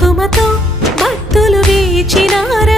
కుంకుమతో భక్తులు వీచినారు?